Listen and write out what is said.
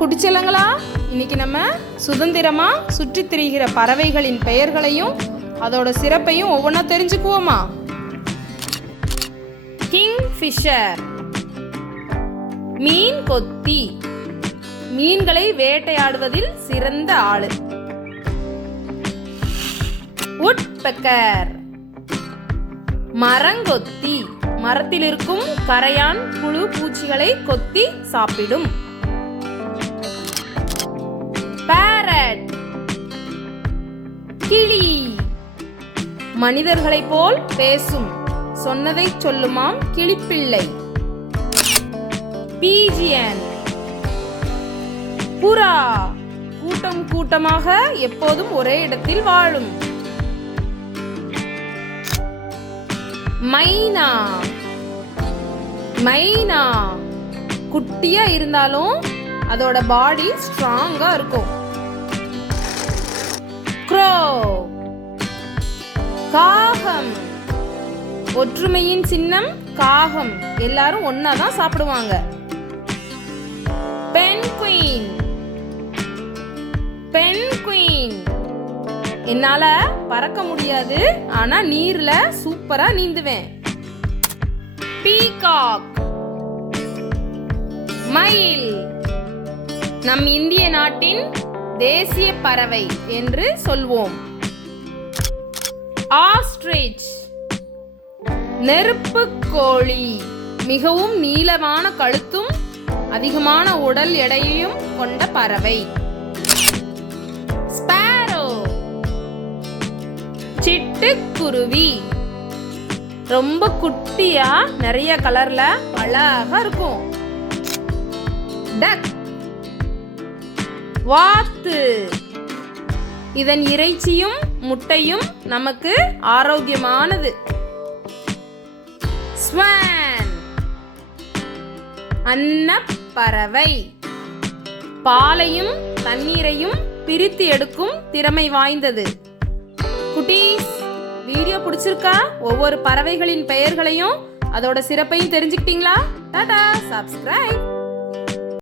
குடிச்சலங்களா, இன்னைக்கு நம்ம சுதந்திரமா சுற்றி திரிகிற பறவைகளின் பெயர்களையும் அதோட சிறப்பையும் ஒவ்வொன்றா தெரிஞ்சுக்குவோமா? கிங் ஃபிஷர், மீன் கொத்தி, மீன்களை வேட்டையாடுவதில் சிறந்த ஆளு. உட்பெக்கர், மரங்கொத்தி, மரத்தில் இருக்கும் கரையான் புழு பூச்சிகளை கொத்தி சாப்பிடும். பேரட், கிளி, மனிதர்களைப் போல் பேசும், சொன்னதை சொல்லுமாம் கிளிப்பிள்ளை. பீஜியன், புறா, கூட்டம் கூட்டமாக எப்போதும் ஒரே இடத்தில் வாழும். மைனா, மைனா குட்டியா இருந்தாலும் அதோட பாடி ஸ்ட்ராங்கா இருக்கும். க்ரோ, காகம், ஒற்றுமையின் சின்னம் காகம், எல்லாரும் ஒன்னாதான் சாப்பிடுவாங்க. பென்குயின், பென்குயின், என்னால பறக்க முடியாது, ஆனா நீர்ல சூப்பரா நீந்துவேன். பீகாக், மயில், நம் இந்திய நாட்டின் தேசிய பறவை என்று சொல்வோம். ஆஸ்ட்ரிச், நெருப்பு கோழி, மிகவும் நீளமான கழுத்தும் அதிகமான உடல் எடையையும் கொண்ட பறவை. ஸ்பாரோ, சிட்டுக்குருவி, ரொம்ப குட்டியா நிறைய கலர்ல அழகா இருக்கும். டக், வாத்து, இதன் இறைச்சியும் முட்டையும் நமக்கு ஆரோக்கியமானது. ஸ்வான், அன்னப்பறவை, பாலையும் தண்ணீரையும் பிரித்து எடுக்கும் திறமை வாய்ந்தது. குட்டீஸ், வீடியோ பிடிச்சிருக்கா? ஒவ்வொரு பறவைகளின் பெயர்களையும் அதோட சிறப்பையும் தெரிஞ்சுக்கிட்டீங்களா? டாடா, சப்ஸ்கிரைப்.